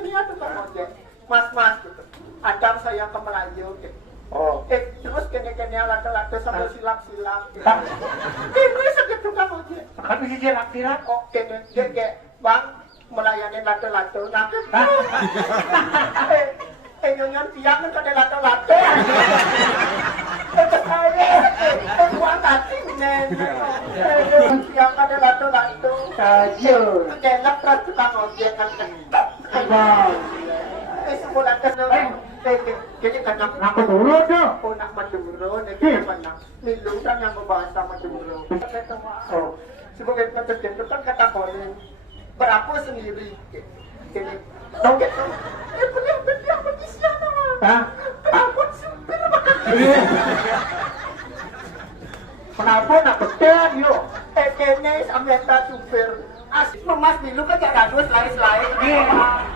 ini ya tukang ojek. Mas gitu. Adam saya ke Melayu gitu. Oh. Terus kene-kene laki-laki sambil silap-silap gitu. Ini sakit tukang ojek. Kan bisa silap-silap. Oh, kene dia kayak bang melayani laki-laki. Nakit. Nyonya tiang kan kada laki-laki. Buang kacing nen. Tiang kada laki-laki. Kacau. Kelak terus tukang ojek kan. Wow. Sebulan kan. Jadi kan Nak dulu tuh. oh nak Maduro, jadi apa Milu kan yang membahasa Maduro. Oh, sebagai presiden itu kan kata Kolen, beraku sendiri. Jadi, dong gitu. Beli apa di sana? Hah? Aku sempir banget. Kenapa nak betul yuk? Kayaknya sampai tak supir. As, Mas Milu kan gak ragu selain-selain.